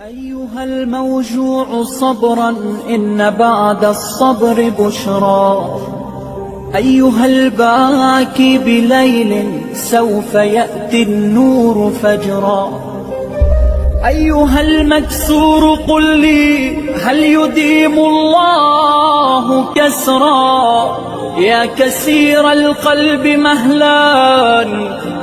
أيها الموجوع صبرا إن بعد الصبر بشرى. أيها الباكي بليل سوف يأتي النور فجرا. أيها المكسور قل لي هل يديم الله كسرا. يا كسير القلب مهلا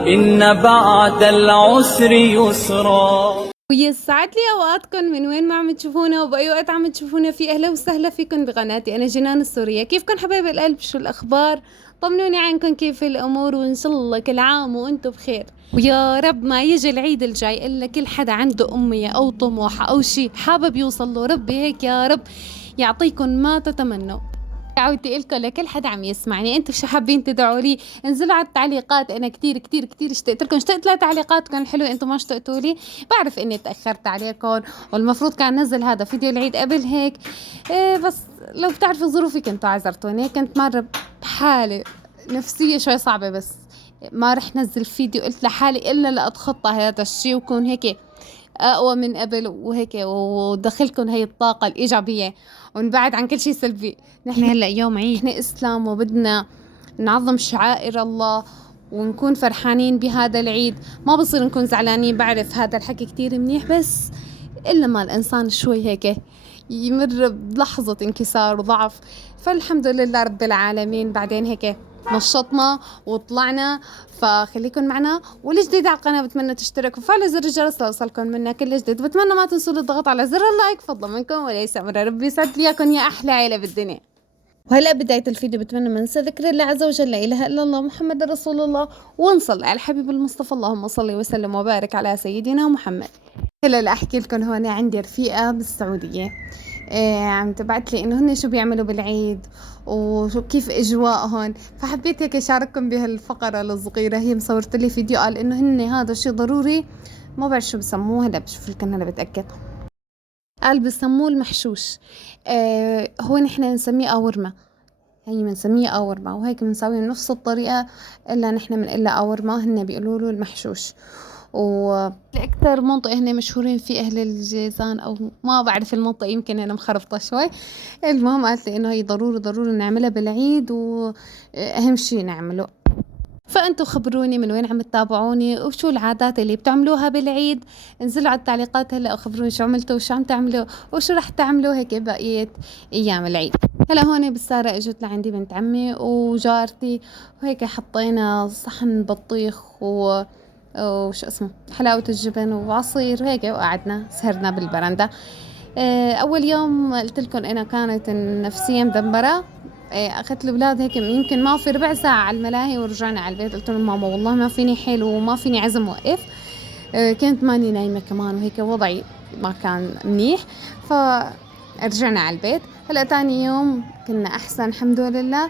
إن بعد العسر يسرا. ويسعد لي اوقاتكم من وين ما عم تشوفونا وبأي وقت عم تشوفونا في اهلا وسهلا فيكم بقناتي. انا جنان السورية. كيفكم حبايب القلب؟ شو الاخبار؟ طمنوني عنكم كيف الامور، وان شاء الله كل عام وانتم بخير، ويا رب ما يجي العيد الجاي الا كل حدا عنده امنية او طموح او شي حابب يوصل له. ربي هيك يا رب يعطيكم ما تتمنوا. دعوتي إلكم لكل حدا عم يسمعني، انتم شو حابين تدعوا لي انزلوا على التعليقات. انا كتير كتير كتير اشتقت لكم، اشتقت لتعليقاتكم الحلوه، انتم ما اشتقتوا لي. بعرف اني تاخرت عليكم والمفروض كان نزل هذا فيديو العيد قبل هيك. بس لو بتعرفوا ظروفي كنتوا عذرتوني، كنت مرة بحالة نفسية شوي صعبة، بس ما رح نزل فيديو قلت لحالي الا لاتخطى هذا الشيء وكون هيك اقوى من قبل وهيك، ودخلكم هي الطاقة الايجابية ونبعد عن كل شيء سلبي. نحن هلا يوم عيد، نحن اسلام وبدنا نعظم شعائر الله ونكون فرحانين بهذا العيد. ما بصير نكون زعلانين، بعرف هذا الحكي كتير منيح، بس إلا ما الإنسان شوي هيك يمر بلحظة انكسار وضعف. فالحمد لله رب العالمين بعدين هيك نشطنا وطلعنا. فخليكن معنا، والجديد على القناة بتمنى تشتركوا وفعلوا زر الجرس ليوصلكم منا كل جديد. بتمنى ما تنسوا الضغط على زر اللايك فضلا منكم وليس أمر. ربي يسعد لي إياكم يا أحلى عيلة بالدنيا. وهلا بداية الفيديو بتمنى ما ننسى ذكر الله عز وجل، لا إله إلا الله محمد رسول الله، ونصلي على الحبيب المصطفى اللهم صل وسلم وبارك على سيدنا محمد. هلا أحكي لكم هون عندي رفيقة بالسعودية عم تبعت لي إنه هن شو بيعملوا بالعيد وكيف إجواءهم، فحبيت هيك أشارككم بهالفقرة الصغيرة. هي مصورت لي فيديو قال إنه هن هذا شيء ضروري، ما بعرف شو بسموه، هلا بشوف لكم هلا بتأكد. قال بسموه المحشوش. هو نحن نسميه قاورما، هي بنسميه قاورما، وهيك بنسويه بنفس الطريقة إلا نحن بنقلها قاورما، هن بيقولوا له المحشوش. والأكثر منطقة هنا مشهورين في أهل الجيزان، أو ما بعرف المنطقة يمكن أنا مخربطة شوي. المهم قالت لي إنه هي ضروري نعملها بالعيد، وأهم شي نعمله. فأنتوا خبروني من وين عم تتابعوني وشو العادات اللي بتعملوها بالعيد. انزلوا على التعليقات هلا وخبروني شو عملتوا وشو عم تعملوا وشو رح تعملوا هيك بقية أيام العيد. هلا هون بالسارة اجت لعندي بنت عمي وجارتي، وهيك حطينا صحن بطيخ وشو اسمه حلاوة الجبن وعصير وهيك، وقعدنا سهرنا بالبرندة. أول يوم قلت لكم أنا كانت النفسية مدمرة. اخذت الاولاد هيك يمكن ما في ربع ساعه على الملاهي ورجعنا على البيت. قلت لهم ماما والله ما فيني حيل وما فيني عزم وقف. كنت ماني نايمه كمان وهيك وضعي ما كان منيح، فرجعنا على البيت. هلا تاني يوم كنا احسن الحمد لله،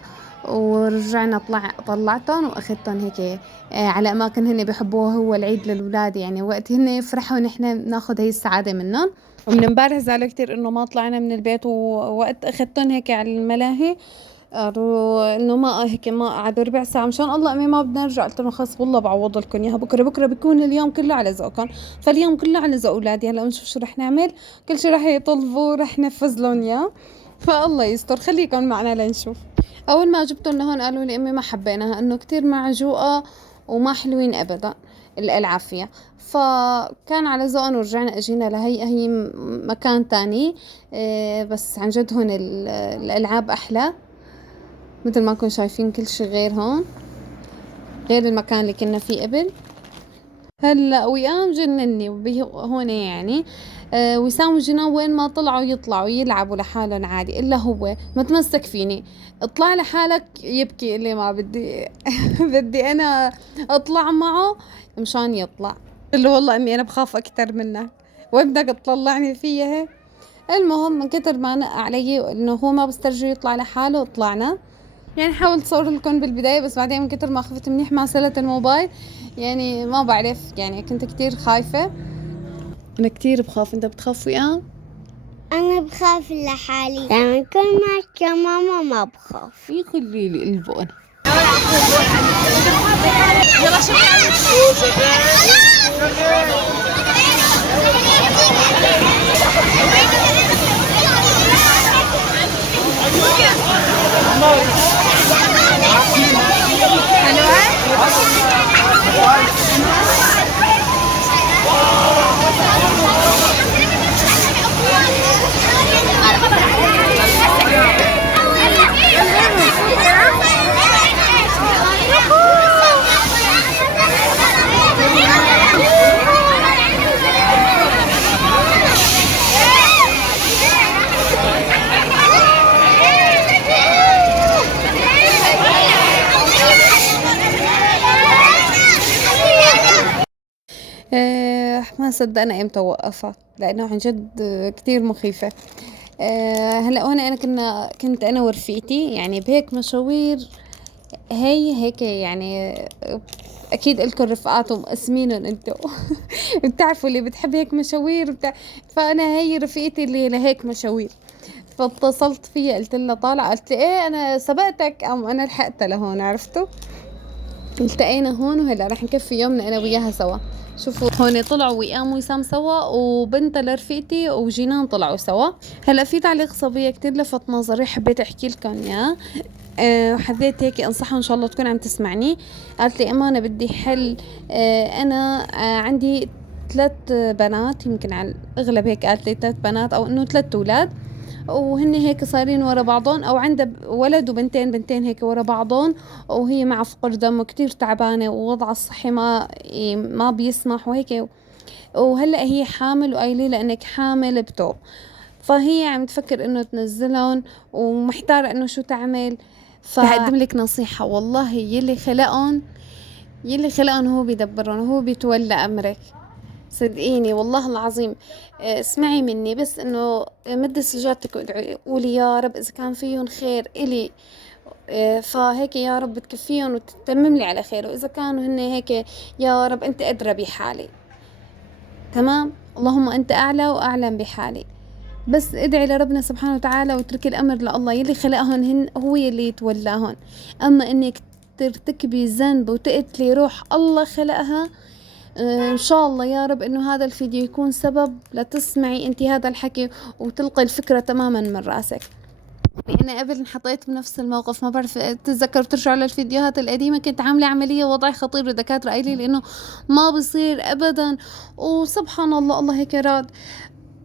ورجعنا طلعتهم واخذتهم هيك على اماكن هن بيحبوها. هو العيد للاولاد يعني وقت هن يفرحوا ونحن ناخذ هي السعاده منهم. ومن امبارح زعلوا كتير انه ما طلعنا من البيت، ووقت اخذتهم هيك على الملاهي قالوا انه ما هيك ما قعدوا ربع ساعه مشان الله امي ما بدنا نرجع. قلت لهم خلص والله بعوض لكم اياها بكره بيكون اليوم كله على ذوقكم، فاليوم كله على ذوق اولادي. هلا بنشوف شو رح نعمل، كل شيء رح يطلبوا رح نفذ لهم اياه، فالله يستر. خليكم معنا لنشوف. اول ما جبتهم لهون قالوا لي امي ما حبيناها انه كتير معجوقه وما حلوين ابدا الالعاب فيها، فكان على ذوقهم ورجعنا اجينا لهي مكان تاني. بس عن جد هون الالعاب احلى، مثل ما كنتم شايفين كل شيء غير هون، غير المكان اللي كنا فيه قبل. هلا ويام جنني هون يعني. وسام وجنان وين ما طلعوا يطلعوا يلعبوا لحالهم عادي، الا هو متمسك فيني. اطلع لحالك يبكي اللي ما بدي بدي انا اطلع معه مشان يطلع. قل له والله امي انا بخاف اكتر منك، وين بدك تطلعني فيها هيك. المهم من كتر ما نق علي انه هو ما بسترجي يطلع لحاله طلعنا. يعني حاولت صور لكم بالبداية، بس بعدين من كتر ما خفت منيح ما سلت الموبايل، يعني ما بعرف، يعني كنت كتير خايفة. أنا كتير بخاف. أنت بتخاف وياه؟ أنا بخاف لحالي، يعني كل ما ماما ما بخاف. يخلي لي قلبه أنا. يلا شوفي صدقنا امتى وقفت، لانه عن جد كتير مخيفة. هلا هون انا كنت انا ورفيقتي يعني بهيك مشاوير هيك يعني. اكيد الكم رفقات ومقسمينهم انتو بتعرفوا اللي بتحب هيك مشاوير فانا هي رفيقتي اللي لهيك مشاوير. فاتصلت فيها قلت لها طالعة، قالت لي ايه انا سبقتك، انا لحقتها لهون. عرفتوا التقينا هون، وهلا رح نكفي يومنا انا وياها سوا. شوفوا هون طلعوا وئام وسام سوا، وبنتها لرفيقتي وجينان طلعوا سوا. هلا في تعليق صبية كتير لفت نظري حبيت احكي لكم اياه. وحبيت هيك انصحها ان شاء الله تكون عم تسمعني. قالت لي اما انا بدي حل. انا عندي 3 بنات، يمكن على الاغلب هيك قالت لي 3 بنات او انه 3 اولاد، وهن هيك صايرين ورا بعضهم، او عندها ولد وبنتين هيك ورا بعضهم، وهي مع فقر دم وكتير تعبانة ووضعها الصحي ما بيسمح وهيك. وهلأ هي حامل وقايلة لأنك حامل بتو، فهي عم تفكر انه تنزلهم ومحتارة انه شو تعمل. فهقدم لك نصيحة، والله يلي خلقهم هو بيدبرهم وهو بيتولى امرك. صدقيني والله العظيم. اسمعي مني بس انه مد سجادتك وادعي، قولي يا رب اذا كان فيهم خير الي، فهيك يا رب تكفيهم وتتمم لي على خير، واذا كانوا هن هيك يا رب انت ادرى بحالي. تمام، اللهم انت اعلى واعلم بحالي. بس ادعي لربنا سبحانه وتعالى واتركي الامر لله، يلي خلقهن هن هو يلي يتولاهن. اما انك ترتكبي ذنب وتقتلي روح الله خلقها، ان شاء الله يا رب انه هذا الفيديو يكون سبب لتسمعي انت هذا الحكي وتلقي الفكرة تماما من راسك. انا قبل انحطيت بنفس الموقف، ما بعرف تتذكروا ترجعوا للفيديوهات القديمة، كنت عاملة عملية ووضعي خطير، والدكاترة قايلين لي انه ما بصير ابدا، وسبحان الله الله هيك راد.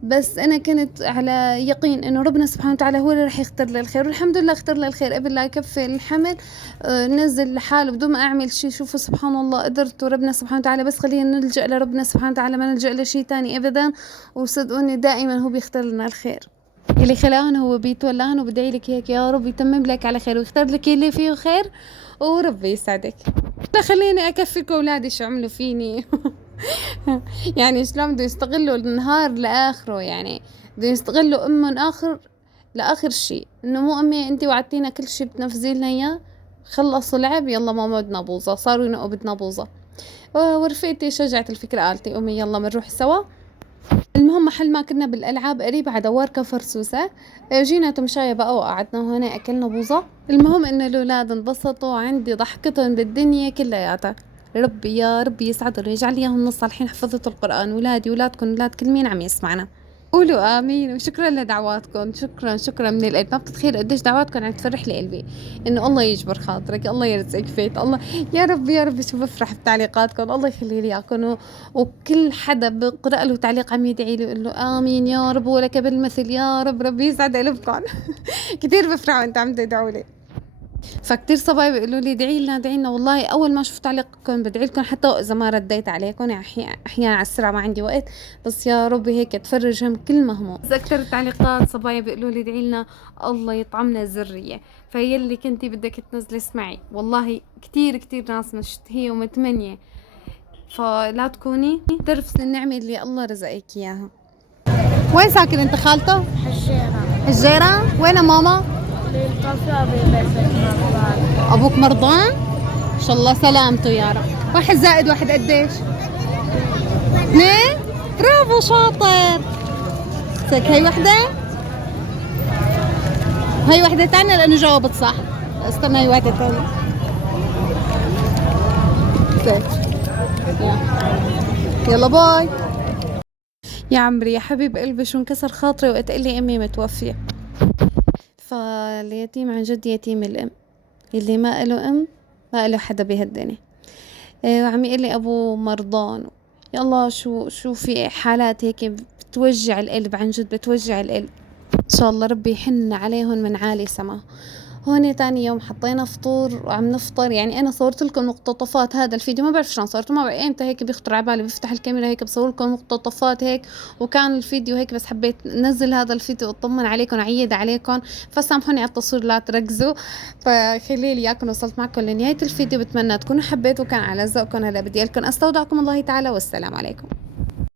بس انا كنت على يقين انه ربنا سبحانه وتعالى هو اللي رح يختار لي الخير، والحمد لله اختار لي الخير قبل لا يكفي الحمل. نزل لحاله بدون ما اعمل شيء. شوفوا سبحان الله قدرته ربنا سبحانه وتعالى، بس خلينا نلجأ لربنا سبحانه وتعالى، ما نلجأ لشيء تاني ابدا. وصدقوني دائما هو بيختار لنا الخير، اللي خلاهن هو بيتولاهن. وبدعي لك هيك يا رب يتمم لك على خير ويختار لك اللي فيه خير، وربي يسعدك. لا خليني اكفيك اولادي شو عملوا فيني يعني شلون بده يستغلوا النهار لاخره، يعني بده يستغلوا امهم لاخر شيء، انه مو امي انت وعدتينا كل شيء بتنفذي لنا اياه، خلصوا لعب يلا ماما بدنا بوظه، صاروا ينقوا بدنا بوظه. ورفقتي شجعت الفكره، قالت لي امي يلا بنروح سوا. المهم محل ما كنا بالالعاب قريب على دوار كفر سوسة، جينا تمشاية بقى وقعدنا هنا اكلنا بوظه. المهم ان الاولاد انبسطوا، عندي ضحكتهم بالدنيا كلياتها. ربي يا ربي يسعدهم ويجعل اياهم من الصالحين حفظة القرآن. ولادي ولادكم ولاد كل مين عم يسمعنا، قولوا امين. وشكرا لدعواتكم، شكرا من القلب. ما بتتخيل قديش دعواتكم عم تفرح لي قلبي، انه الله يجبر خاطرك، الله يرزقك فيت، الله يا رب يا رب. شو بفرح بتعليقاتكم، الله يخلي لي اياكم. وكل حدا بقرأ له تعليق عم يدعي له، يقول له امين يا رب ولك بالمثل يا رب، ربي يسعد قلبكم كثير بفرح وانت عم تدعوا لي. فكتير صبايا بيقولوا لي ادعي لنا. والله اول ما شفت تعليقكم بدعي لكم، حتى اذا ما رديت عليكم احيانا على السرعه ما عندي وقت، بس يا ربي هيك تفرج هم كل مهموم. بس اكثر التعليقات صبايا بيقولوا لي ادعي لنا الله يطعمنا ذريه. فهي اللي كنتي بدك تنزلي اسمعي، والله كتير ناس مشتهيه ومتمنيه، فلا تكوني ترفسي النعمه اللي الله رزقك اياها. وين ساكن انت خالته؟ حجيره. وين ماما؟ ابوك مرضان؟ ان شاء الله سلامته يا رب. 1 زائد 1 قديش؟ 2. برافو شاطر. هي وحده ثانيه لانه جاوبت صح. استنى هي وحده ثانيه. يلا باي يا عمري يا حبيب قلبي. شو انكسر خاطري وقت قال لي امي متوفيه. فاليتيم عن جد يتيم الام، اللي ما له ام ما له حدا بهالدنيا. وعم يقول لي ابوه مرضان. يلا شو في حالات هيك بتوجع القلب، عن جد بتوجع القلب. ان شاء الله ربي يحن عليهم من عالي سما. هون تاني يوم حطينا فطور وعم نفطر. يعني انا صورت لكم مقتطفات هذا الفيديو، ما بعرف شلون صورته، ما بعرف ايمتى هيك بيخطر على بالي بفتح الكاميرا هيك بصور لكم مقتطفات هيك، وكان الفيديو هيك بس حبيت نزل هذا الفيديو واطمن عليكم عيد عليكم، فسامحوني على التصوير لا تركزوا. فخلي لي اياكم وصلت معكم لنهايه الفيديو، بتمنى تكونوا حبيتوا وكان على ذوقكم. هلا بدي لكم استودعكم الله تعالى والسلام عليكم.